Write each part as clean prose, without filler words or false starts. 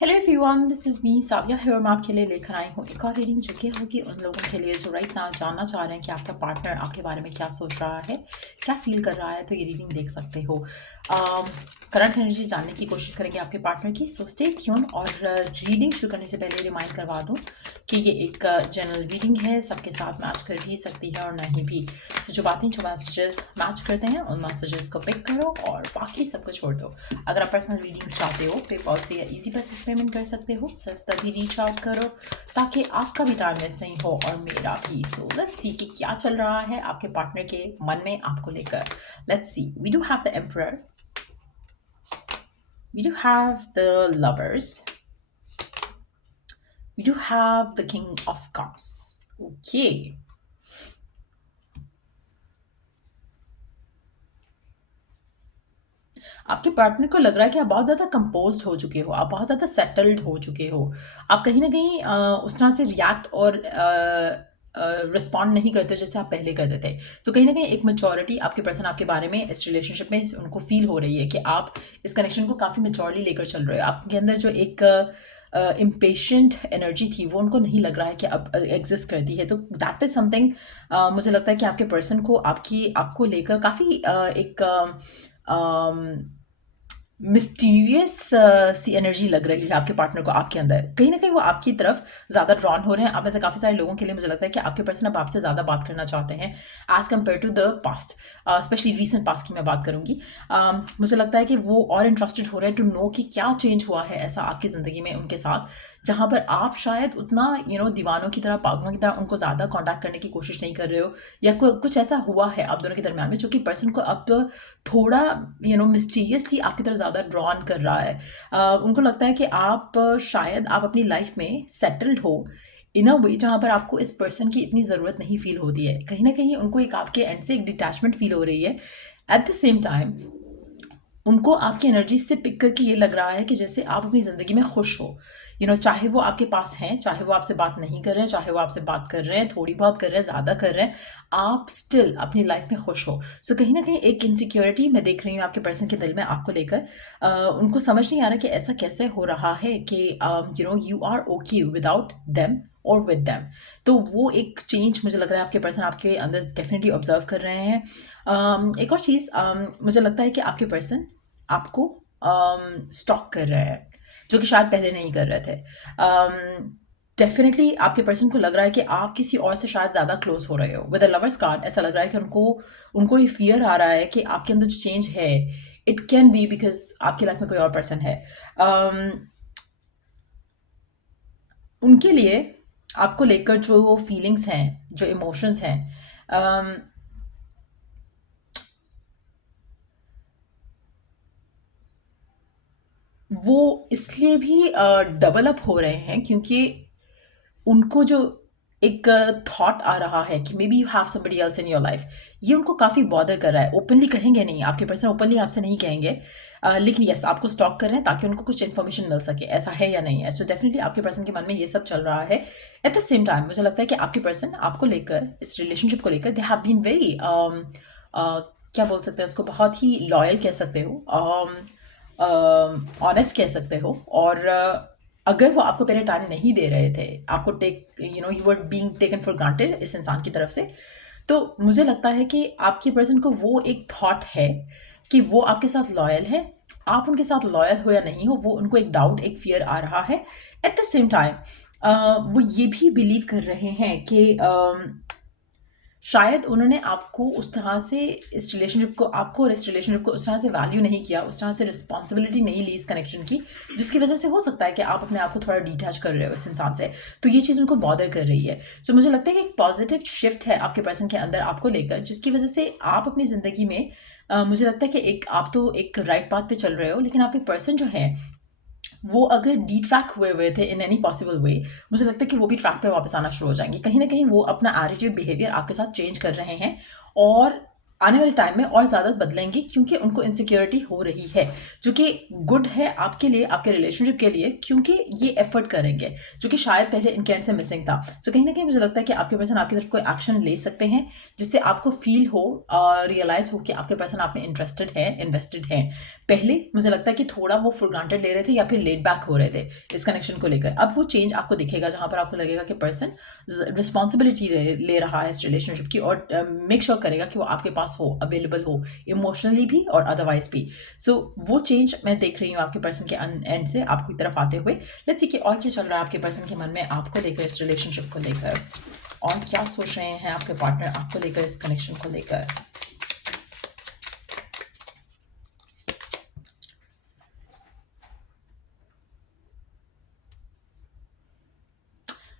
Hello everyone, this is me Savia है और मैं आपके लिए लेकर आई हूँ एक और रीडिंग जो कि होगी उन लोगों के लिए जो राइट नाउ जानना चाह रहे हैं कि आपका पार्टनर आपके बारे में क्या सोच रहा है, क्या फील कर रहा है। तो ये रीडिंग देख सकते हो। करंट एनर्जी जानने की कोशिश करेंगे आपके पार्टनर की। So stay tune. और रीडिंग शुरू करने से पहले रिमाइंड करवा दूँ कि ये एक जनरल रीडिंग है, सबके साथ मैच कर भी सकती है और नहीं भी। सो जो बातें जो मैसेजेस मैच करते हैं उन मैसेजेस को पिक करो और बाकी सबको छोड़ दो। अगर आप पर्सनल रीडिंग्स चाहते हो पेपॉल से या इजी पैसे से पेमेंट कर सकते हो, सिर्फ तभी रीच आउट करो ताकि आपका भी टाइम वेस्ट नहीं हो और मेरा भी। सो लेट्स सी कि क्या चल रहा है आपके पार्टनर के मन में आपको लेकर। Let's see, we do have the emperor, we do have the lovers, we do have the king of cups. Okay. आपके पार्टनर को लग रहा है कि आप बहुत ज़्यादा कंपोज्ड हो चुके हो, आप बहुत ज़्यादा सेटल्ड हो चुके हो। आप कहीं न कहीं उस तरह से रिएक्ट और रिस्पॉन्ड नहीं करते जैसे आप पहले करते थे। तो कहीं न कहीं एक मैच्योरिटी आपके पर्सन आपके बारे में इस रिलेशनशिप में उनको फ़ील हो रही है कि आप इस कनेक्शन को काफ़ी मैच्योरली लेकर चल रहे हो। आपके अंदर जो एक इम्पेशेंट एनर्जी थी वो उनको नहीं लग रहा है कि अब एग्जिस्ट करती है। तो दैट इज़ समथिंग, मुझे लगता है कि आपके पर्सन को आपको लेकर काफ़ी एक मिस्टीरियस सी एनर्जी लग रही है आपके पार्टनर को आपके अंदर। कहीं ना कहीं वो आपकी तरफ ज़्यादा ड्रॉन हो रहे हैं। आप में से काफ़ी सारे लोगों के लिए मुझे लगता है कि आपके पर्सन अब आपसे ज़्यादा बात करना चाहते हैं as compare to the past. Specially recent past की मैं बात करूँगी। मुझे लगता है कि वो और इंटरेस्टेड हो रहे हैं टू नो कि क्या चेंज हुआ है ऐसा आपकी ज़िंदगी में उनके साथ, जहाँ पर आप शायद उतना दीवानों की तरह, पागलों की तरह उनको ज़्यादा कॉन्टैक्ट करने की कोशिश नहीं कर रहे हो, या कुछ ऐसा हुआ है आप दोनों के दरमियान में जो कि पर्सन को अब थोड़ा मिस्टीरियसली आपकी तरफ ज़्यादा ड्रॉन कर रहा है। उनको लगता है कि शायद आप अपनी लाइफ में सेटल्ड हो इन अ वे जहाँ पर आपको इस पर्सन की इतनी ज़रूरत नहीं फील होती है। कहीं ना कहीं उनको एक आपके एंड से एक डिटैचमेंट फील हो रही है। एट द सेम टाइम उनको आपकी एनर्जी से पिक करके ये लग रहा है कि जैसे आप अपनी ज़िंदगी में खुश हो। चाहे वो आपके पास हैं, चाहे वो आपसे बात नहीं कर रहे हैं, चाहे वो आपसे बात कर रहे हैं, थोड़ी बहुत कर रहे हैं, ज़्यादा कर रहे हैं, आप स्टिल अपनी लाइफ में खुश हो। सो कहीं ना कहीं एक इनसिक्योरिटी मैं देख रही हूँ आपके पर्सन के दिल में आपको लेकर। उनको समझ नहीं आ रहा कि ऐसा कैसे हो रहा है कि you are okay without them और विद देम। तो वो एक चेंज मुझे लग रहा है आपके पर्सन आपके अंदर डेफिनेटली ऑब्जर्व कर रहे हैं। एक और चीज़, मुझे लगता है कि आपके पर्सन आपको स्टॉक कर रहे हैं, जो कि शायद पहले नहीं कर रहे थे। डेफिनेटली आपके पर्सन को लग रहा है कि आप किसी और से शायद ज़्यादा क्लोज हो रहे हो। विद द लवर्स कार्ड ऐसा लग रहा है कि उनको उनको ये फियर आ रहा है कि आपके अंदर जो चेंज है इट कैन बी बिकॉज आपकी लाइफ में कोई और पर्सन है। उनके लिए आपको लेकर जो फीलिंग्स हैं, जो इमोशंस हैं, वो इसलिए भी डबल अप हो रहे हैं क्योंकि उनको जो एक थॉट आ रहा है कि may be you have somebody else in your life, ये उनको काफ़ी बॉदर कर रहा है। ओपनली कहेंगे नहीं, आपके पर्सन ओपनली आपसे नहीं कहेंगे, लेकिन यस आपको स्टॉक कर रहे हैं ताकि उनको कुछ इन्फॉर्मेशन मिल सके। ऐसा है या नहीं है? सो डेफिनेटली आपके पर्सन के मन में ये सब चल रहा है। एट द सेम टाइम मुझे लगता है कि आपके पर्सन आपको लेकर, इस रिलेशनशिप को लेकर, दे हैव बीन वेरी क्या बोल सकते हैं उसको, बहुत ही लॉयल कह सकते हो, ऑनेस्ट कह सकते हो। और अगर वो आपको पहले टाइम नहीं दे रहे थे, आपको you were being taken for granted इस इंसान की तरफ से, तो मुझे लगता है कि आपकी पर्सन को वो एक थॉट है कि वो आपके साथ लॉयल है। आप उनके साथ लॉयल हो या नहीं हो, वो उनको एक डाउट, एक फियर आ रहा है। एट द सेम टाइम वो ये भी बिलीव कर रहे हैं कि शायद उन्होंने आपको उस तरह से इस रिलेशनशिप को, आपको और इस रिलेशनशिप को उस तरह से वैल्यू नहीं किया, उस तरह से रिस्पॉन्सिबिलिटी नहीं ली इस कनेक्शन की, जिसकी वजह से हो सकता है कि आप अपने आप को थोड़ा डिटैच कर रहे हो इस इंसान से। तो ये चीज़ उनको बॉदर कर रही है। सो मुझे लगता है कि एक पॉजिटिव शिफ्ट है आपके पर्सन के अंदर आपको लेकर, जिसकी वजह से आप अपनी ज़िंदगी में मुझे लगता है कि आप तो एक राइट पाथ पे चल रहे हो, लेकिन आपके पर्सन जो है वो अगर डी ट्रैक हुए हुए थे इन एनी पॉसिबल वे, मुझे लगता है कि वो भी ट्रैक पे वापस आना शुरू हो जाएंगे। कहीं ना कहीं वो अपना एटीट्यूड, बिहेवियर आपके साथ चेंज कर रहे हैं और आने वाले टाइम में और ज़्यादा बदलेंगी क्योंकि उनको इनसिक्योरिटी हो रही है, जो कि गुड है आपके लिए, आपके रिलेशनशिप के लिए, क्योंकि ये एफर्ट करेंगे जो कि शायद पहले इनके एंड से मिसिंग था। सो कहीं ना कहीं मुझे लगता है कि आपके पर्सन आपकी तरफ कोई एक्शन ले सकते हैं जिससे आपको फील हो, रियलाइज हो कि आपके पर्सन आप में इंटरेस्टेड है, इन्वेस्टेड है। पहले मुझे लगता है कि थोड़ा वो फॉर ग्रांटेड ले रहे थे या फिर लेट बैक हो रहे थे इस कनेक्शन को लेकर। अब वो चेंज आपको दिखेगा जहां पर आपको लगेगा कि पर्सन रिस्पॉन्सिबिलिटी ले रहा है इस रिलेशनशिप की और मेक श्योर करेगा कि वो आपके पास हो, अवेलेबल हो, इमोशनली भी और अदरवाइज भी। सो वो चेंज मैं देख रही हूँ आपके पर्सन के एंड से आपकी तरफ आते हुए। लेट्स सी कि और क्या चल रहा है आपके पर्सन के मन में आपको लेकर, इस रिलेशनशिप को लेकर, और क्या सोच रहे हैं आपके पार्टनर आपको लेकर, इस कनेक्शन को लेकर।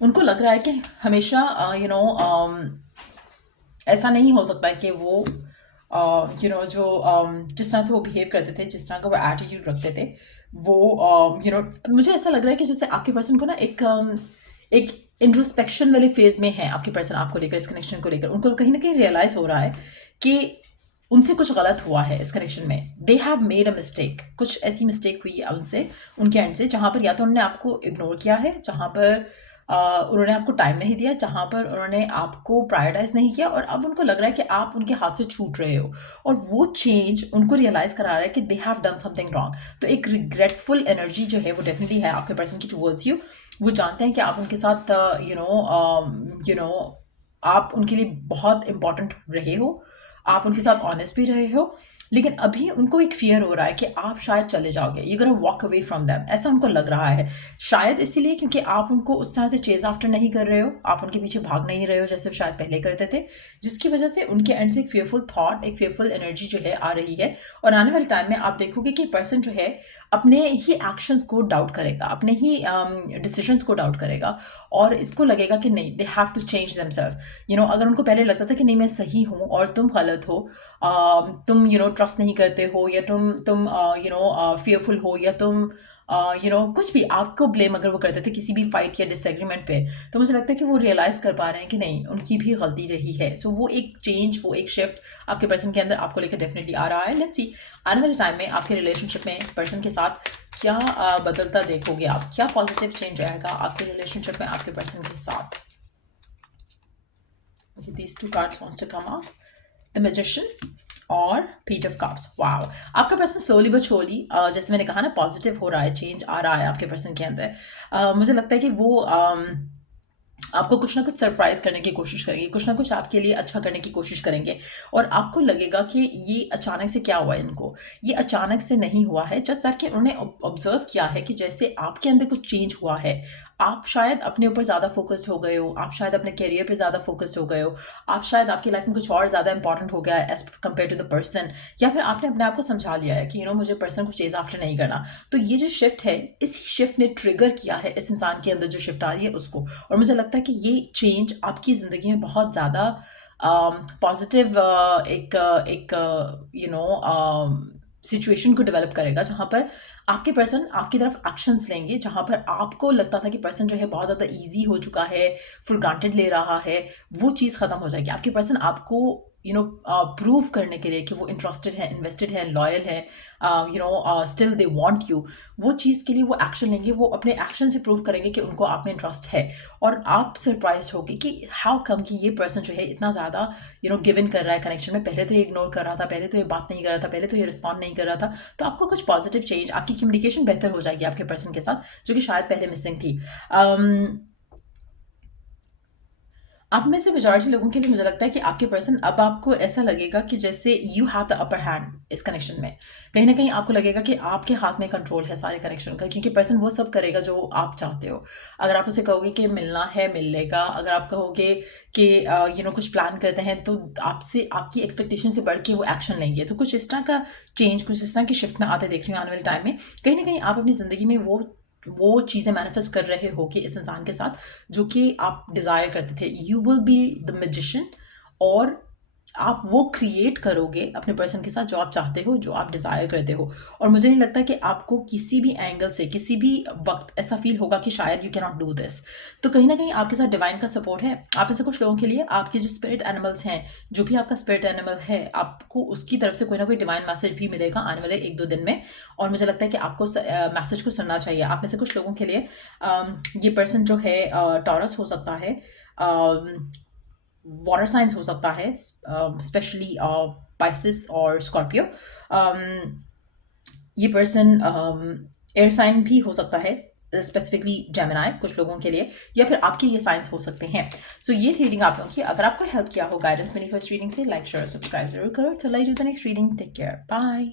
उनको लग रहा है कि हमेशा ऐसा नहीं हो सकता है कि वो जो जिस तरह से वो बिहेव करते थे, जिस तरह का वो एटीट्यूड रखते थे, वो मुझे ऐसा लग रहा है कि जैसे आपके पर्सन को ना एक इंट्रोस्पेक्शन वाले फेज में है आपके पर्सन आपको लेकर, इस कनेक्शन को लेकर। उनको कहीं ना कहीं रियलाइज हो रहा है कि उनसे कुछ गलत हुआ है इस कनेक्शन में। They have made a mistake, कुछ ऐसी मिस्टेक हुई है उनसे, उनके एंड से, जहाँ पर या तो उन्होंने आपको इग्नोर किया है, जहाँ पर उन्होंने आपको टाइम नहीं दिया, जहाँ पर उन्होंने आपको प्रायोरिटाइज नहीं किया, और अब उनको लग रहा है कि आप उनके हाथ से छूट रहे हो। और वो चेंज उनको रियलाइज करा रहा है कि they have done something wrong. तो एक रिग्रेटफुल एनर्जी जो है वो डेफिनेटली है आपके पर्सन की टुवर्ड्स यू। वो जानते हैं कि आप उनके साथ आप उनके लिए बहुत इंपॉर्टेंट रहे हो, आप उनके साथ ऑनेस्ट भी रहे हो, लेकिन अभी उनको एक फियर हो रहा है कि आप शायद चले जाओगे, you gonna walk away from them, ऐसा उनको लग रहा है। शायद इसीलिए क्योंकि आप उनको उस तरह से चेज आफ्टर नहीं कर रहे हो, आप उनके पीछे भाग नहीं रहे हो जैसे शायद पहले करते थे, जिसकी वजह से उनके एंड से एक फेयरफुल थॉट, एक फेयरफुल एनर्जी जो है आ रही है। और आने वाले टाइम में आप देखोगे कि पर्सन जो है अपने ही एक्शंस को डाउट करेगा, अपने ही डिसीजंस को डाउट करेगा, और इसको लगेगा कि नहीं, they have to change themselves. अगर उनको पहले लगता था कि नहीं मैं सही हूँ और तुम गलत हो, तुम ट्रस्ट नहीं करते हो, या तुम फियरफुल हो, या तुम कुछ भी आपको ब्लेम अगर वो करते थे किसी भी फाइट या डिसएग्रीमेंट पे, तो मुझे लगता है कि वो रियलाइज कर पा रहे हैं कि नहीं, उनकी भी गलती रही है। सो वो एक चेंज, वो एक शिफ्ट आपके पर्सन के अंदर आपको लेकर डेफिनेटली आ रहा है। लेट्स सी आने वाले टाइम में आपके रिलेशनशिप में पर्सन के साथ क्या बदलता देखोगे आप, क्या पॉजिटिव चेंज आएगा आपके रिलेशनशिप में आपके पर्सन के साथ। Okay, these two cards wants to come off. The Magician और Page of Cups. वाओ, आपका पर्सन स्लोली बट surely, जैसे मैंने कहा ना, पॉजिटिव हो रहा है, चेंज आ रहा है आपके पर्सन के अंदर। मुझे लगता है कि वो आपको कुछ ना कुछ सरप्राइज करने की कोशिश करेंगे, कुछ ना कुछ आपके लिए अच्छा करने की कोशिश करेंगे, और आपको लगेगा कि ये अचानक से क्या हुआ है इनको। ये अचानक से नहीं हुआ है, जस्ट दैट कि उन्होंने ऑब्जर्व किया है कि जैसे आपके अंदर कुछ चेंज हुआ है, आप शायद अपने ऊपर ज़्यादा फोकस्ड हो गए हो, आप शायद अपने करियर पे ज़्यादा फोकस्ड हो गए हो, आप शायद आपकी लाइफ में कुछ और ज़्यादा इंपॉर्टेंट हो गया है as compare to the person, या फिर आपने अपने आप को समझा लिया है कि मुझे पर्सन को चेज आफ्टर नहीं करना। तो ये जो शिफ्ट है, इसी शिफ्ट ने ट्रिगर किया है इस इंसान के अंदर जो शिफ्ट आ रही है उसको। और मुझे लगता है कि ये चेंज आपकी ज़िंदगी में बहुत ज़्यादा पॉजिटिव एक सिचुएशन को डेवलप करेगा, जहाँ पर आपके पर्सन आपकी तरफ एक्शंस लेंगे, जहाँ पर आपको लगता था कि पर्सन जो है बहुत ज़्यादा इजी हो चुका है, फॉर ग्रांटेड ले रहा है, वो चीज़ ख़त्म हो जाएगी। आपके पर्सन आपको प्रूव करने के लिए कि वो इंटरेस्टेड है, इन्वेस्टेड है, लॉयल है, स्टिल दे वांट यू, वो चीज़ के लिए वो एक्शन लेंगे, वो अपने एक्शन से प्रूव करेंगे कि उनको आप में इंटरेस्ट है। और आप सरप्राइज होगे कि हाउ कम कि ये पर्सन जो है इतना ज़्यादा गिव इन कर रहा है कनेक्शन में। पहले तो ये इग्नोर कर रहा था, पहले तो ये बात नहीं कर रहा था, पहले तो ये रिस्पॉन्ड नहीं कर रहा था। तो आपको कुछ पॉजिटिव चेंज, आपकी कम्युनिकेशन बेहतर हो जाएगी आपके पर्सन के साथ, जो कि शायद पहले मिसिंग थी। आप में से मेजॉरिटी लोगों के लिए मुझे लगता है कि आपके पर्सन, अब आपको ऐसा लगेगा कि जैसे you have the upper hand इस कनेक्शन में। कहीं ना कहीं आपको लगेगा कि आपके हाथ में कंट्रोल है सारे कनेक्शन का, क्योंकि पर्सन वो सब करेगा जो आप चाहते हो। अगर आप उसे कहोगे कि मिलना है, मिल लेगा। अगर आप कहोगे कि कुछ प्लान करते हैं, तो आपसे, आपकी एक्सपेक्टेशन से बढ़ के वो एक्शन लेंगे। तो कुछ इस तरह का चेंज, कुछ इस तरह की शिफ्ट में आते देख रही हूँ आने वाले टाइम में। कहीं ना कहीं आप अपनी ज़िंदगी में वो चीज़ें मैनिफेस्ट कर रहे हो कि इस इंसान के साथ जो कि आप डिज़ायर करते थे। You will be the magician, और आप वो क्रिएट करोगे अपने पर्सन के साथ जो आप चाहते हो, जो आप डिज़ायर करते हो। और मुझे नहीं लगता कि आपको किसी भी एंगल से किसी भी वक्त ऐसा फील होगा कि शायद you can not do this. तो कहीं ना कहीं आपके साथ डिवाइन का सपोर्ट है। आप ऐसे कुछ लोगों के लिए आपके जो स्पिरिट एनिमल्स हैं, जो भी आपका स्पिरिट एनिमल है, आपको उसकी तरफ से कोई ना कोई डिवाइन मैसेज भी मिलेगा आने वाले 1-2 दिन में। और मुझे लगता है कि आपको मैसेज को सुनना चाहिए। आप में से कुछ लोगों के लिए ये पर्सन जो है टॉरस हो सकता है, वाटर साइंस हो सकता है, स्पेशली पाइसिस और स्कॉर्पियो। ये पर्सन एयर साइन भी हो सकता है, स्पेसिफिकली जेमिनाई कुछ लोगों के लिए, या फिर आपके ये साइंस हो सकते हैं। सो ये थी रीडिंग आप लोगों की। अगर आपको हेल्प किया हो गाइडेंस मिली हो इस रीडिंग से, लाइक शेयर सब्सक्राइब जरूर करो। चल I do the next reading. Take care, bye.